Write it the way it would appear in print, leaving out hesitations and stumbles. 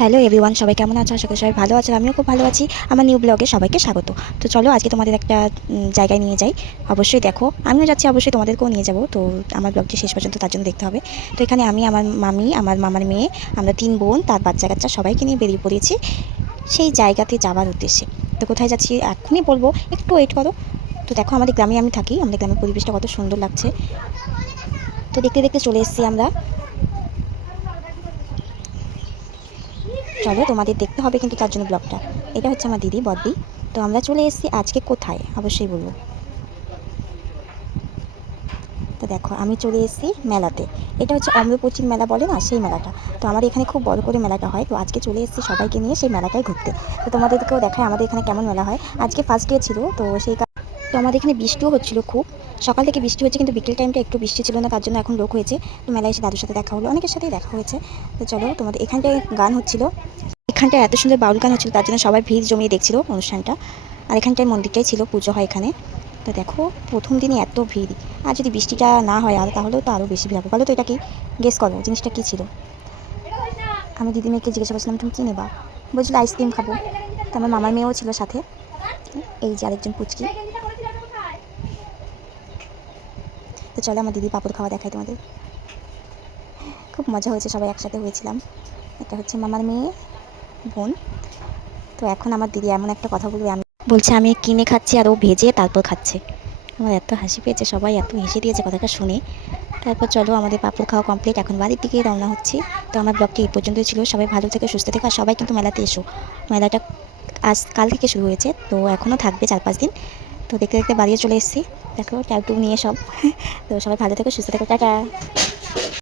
Hello everyone, সবাই কেমন আছো? আশা করি সবাই ভালো আছে। আমিও খুব ভালো আছি। আমার নিউ ব্লগে সবাইকে স্বাগত। তো চলো আজকে তোমাদের একটা জায়গায় নিয়ে যাই। অবশ্যই দেখো, আমিও যাচ্ছি, অবশ্যই তোমাদেরকেও নিয়ে যাব। তো আমার ব্লগটি শেষ পর্যন্ত তার জন্য দেখতে হবে। তো এখানে আমি, আমার মামি, আমার মামার মেয়ে, আমরা 3 বোন, তার বাচ্চা কাচ্চা সবাইকে নিয়ে বেরিয়ে পড়েছি সেই জায়গাতে যাওয়ার উদ্দেশ্যে। তো কোথায় যাচ্ছি এখনই বলবো, একটু ওয়েট করো। তো দেখো, আমাদের গ্রামে আমি থাকি, আমাদের গ্রামের পরিবেশটা কত সুন্দর লাগছে। তো দেখতে দেখতে চলে এসেছি আমরা। চলো, তোমাদের দেখতে হবে কিন্তু তার জন্য ব্লগটা। এটা হচ্ছে আমার দিদি বদ্দি। তো আমরা চলে এসেছি আজকে কোথায় অবশ্যই বলবো। তো দেখো, আমি চলে এসেছি মেলাতে। এটা হচ্ছে অম্রপচির মেলা বলে না, সেই মেলাটা। তো আমাদের এখানে খুব বড় করে মেলাটা হয়। তো আজকে চলে এসেছি সবাইকে নিয়ে সেই মেলাটায় ঘুরতে। তো তোমাদেরকেও দেখায় আমাদের এখানে কেমন মেলা হয়। আজকে ফার্স্ট ডে ছিল, তো তো আমাদের এখানে বৃষ্টিও হচ্ছিল খুব। সকাল থেকে বৃষ্টি হচ্ছে, কিন্তু বিকেল টাইমটা একটু বৃষ্টি ছিল না, তার জন্য এখন লোক হয়েছে। তো মেলায় এসে দাদুর সাথে দেখা হলো, অনেকের সাথেই দেখা হয়েছে। তো চলো, তোমাদের এখানটায় গান হচ্ছিল। এখানটায় এত সুন্দর বাউল গান হচ্ছিল, তার জন্য সবাই ভিড় জমিয়ে দেখছিল অনুষ্ঠানটা। আর এখানটায় মন্দিরটাই ছিল, পুজো হয় এখানে। তো দেখো, প্রথম দিনই এত ভিড়। আর যদি বৃষ্টিটা না হয় আর, তাহলেও তো আরও বেশি ভিড় হবে। বলো তো এটা কি, গেস করো জিনিসটা কী ছিল। আমি দিদিমেয়েকে জিজ্ঞাসা করছিলাম, তুমি কী নেবা? বলছিল আইসক্রিম খাবো। তো আমার মামার মেয়েও ছিল সাথে, এই যে আরেকজন পুচকি। তো চলো, আমার দিদি পাপড় খাওয়া দেখায় তোমাদের। খুব মজা হয়েছে, সবাই একসাথে হয়েছিলাম। এটা হচ্ছে মামার মেয়ে, বোন। তো এখন আমার দিদি এমন একটা কথা বলবে, আমি বলছে আমি কিনে খাচ্ছি আর ও ভেজে তারপর খাচ্ছে। আমার এত হাসি পেয়েছে, সবাই এত হেসে দিয়েছে কথাটা শুনে। তারপর চলো, আমাদের পাপড় খাওয়া কমপ্লিট, এখন বাড়ির দিকে রওনা হচ্ছি। তো আমার ব্লগটি এই পর্যন্তই ছিল। সবাই ভালো থেকে সুস্থ থেকে, আর সবাই কিন্তু মেলাতে এসো। মেলাটা আজ কাল থেকে শুরু হয়েছে, তো এখনও থাকবে 4-5 দিন। তো দেখতে দেখতে বাড়িয়ে চলে এসেছি। দেখো, ট্যাটু নিয়ে সব। তো সবাই ভালো থেকে সুস্থ থেকো, টাটা।